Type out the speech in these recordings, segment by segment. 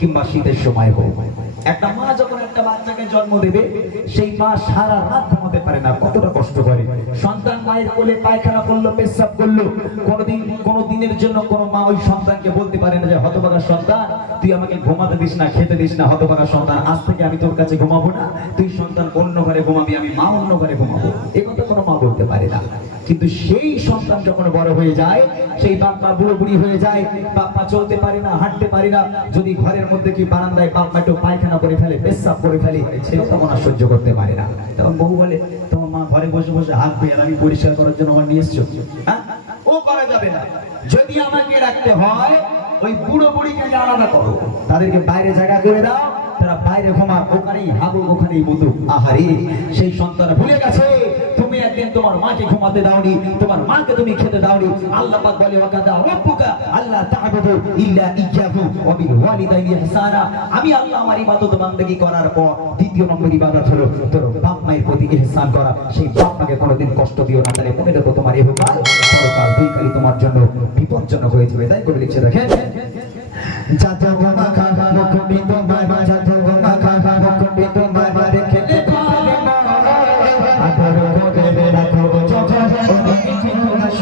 কিংবা শীতের সময় হোক। একটা মা যখন একটা বাচ্চাকে জন্ম দেবে, সেই মা সারা রাত ঘুমাতে পারে না, কতটা কষ্ট করে। সন্তান মায়ের কোলে পায়খানা করল, পেশাব করল, কোনোদিন কোনো দিনের জন্য কোনো মা ওই সন্তানকে বলতে পারে না যে, হতভাগা সন্তান, তুই আমাকে ঘুমাতে দিস না, খেতে দিস না, হতভাগা সন্তান, আজ থেকে আমি তোর কাছে ঘুমাবো না। তুই সন্তান অন্য ঘরে ঘুমাবি, আমি মা অন্য ঘরে ঘুমাবো। এ কথা কোনো মা বলতে পারে না। কিন্তু সেই সন্তান যখন বড় হয়ে যায়, সেই বাপ্পা বুড়ো বুড়ি হয়ে যায় বাপ্পা চলতে পারে না, হাঁটতে পারে না, যদি ঘরের মধ্যে কি বারান্দায় বাপ্পা একটু পায়খানা করে ফেলে, পেশাব করে ফেলে ছেলে তখন আর সহ্য করতে পারে না। তখন বউ বলে, তোমার মা ঘরে বসে বসে হাত পেয়ে আমি পরিষ্কার করার জন্য আমার নিয়ে এসছো। হ্যাঁ? ও করা যাবে না। যদি আমাকে রাখতে হয়, ওই বুড়ো বুড়িকে আলাদা করো। তাদেরকে বাইরে জায়গা করে দাও, তারা বাইরে ঘুমাক। ওখানেই হাবুক, ওখানেই বুতুক আহারে, সেই সন্তান ভুলে গেছে। একদিন তোমার মাকে ঘুমাতে দাওনি, তোমার মাকে তুমি খেতে দাওনি। আল্লাহ পাক বলে, ওয়াকাদা রাব্বুকা আল্লাহ তা'বুদু ইল্লা ইয়্যাহু ওয়া বিল ওয়ালিদাইনি ইহসানা। আমি আল্লাহ আমার ইবাদত বান্দেগী করার পর দ্বিতীয় নম্বর ইবাদত হলো তোর বাপ মায়ের প্রতি ইহসান করা। সেই বাপ মাকে কোনোদিন কষ্ট দিও না। তাহলে মনে রেখো তোমার ইহকাল পরকাল দুই কালই তোমার জন্য বিপজ্জনক হয়ে যাবে। তাই করে লিখছে দেখেন, যা যা বাবা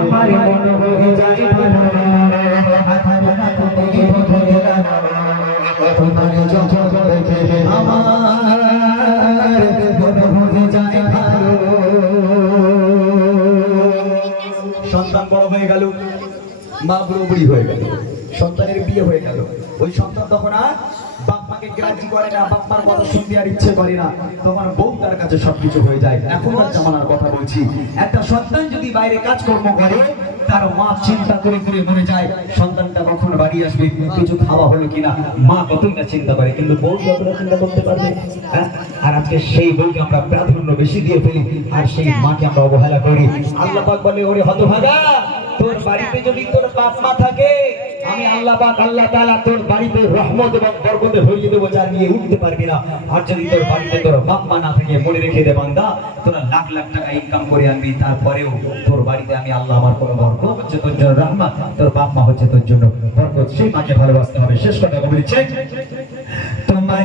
আমার মন সন্তান বড় হয়ে গেল, মা বুড়ো বুড়ি হয়ে গেল, সন্তানের বিয়ে হয়ে গেল। ওই সন্তান তখন আর বাপ্পাকে গ্রাহ্য করে না বাপ্পার কথা শুনতে আর ইচ্ছে করে না। তখন বউ তার কাছে সবকিছু হয়ে যায়। এখনকার জামানার কথা বলছি। একটা সন্তান যদি বাইরে কাজকর্ম করে তার মা চিন্তা করে করে মরে যায়। সন্তানটা কখন বাড়ি আসবে? কিছু খাওয়া হলো কিনা? মা কতই না চিন্তা করে কিন্তু বউ কতটা চিন্তা করতে পারবে হ্যাঁ? আর আজকে সেই বউকে আমরা প্রাধান্য বেশি দিয়ে ফেলি আর সেই মাকে আমরা অবহেলা করি। আল্লাহ পাক বলে ওরে হতভাগা তোর বাড়িতে যদি তোর বাপ মা থাকে আমি আল্লাহ পাক আল্লাহ তাআলা তোর বাড়িতে রহমত এবং বরকতে ভরিয়ে দেবো যা নিয়ে উঠতে পারবি না আর যদি তোর বাড়িতে তোর বাপ মা না থাকে মনে রেখে দে বান্দা তোরা লাখ লাখ টাকা ইনকাম করে আনবি তারপরেও তোর বাড়িতে আমি আল্লাহ আমার কোনো বরকত হচ্ছে তোর জন্য রহমত তোর বাপ মা হচ্ছে তোর জন্য বরকত সেই মাকে ভালোবাসতে হবে শেষ কথা বলছে তোমার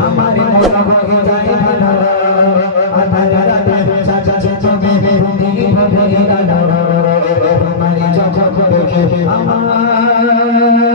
আমার মনে করে যাই ভালো আমার দাদা চাচা চাচা বেবি রুমি ভালো দাদা আমার যখন দেখে আমার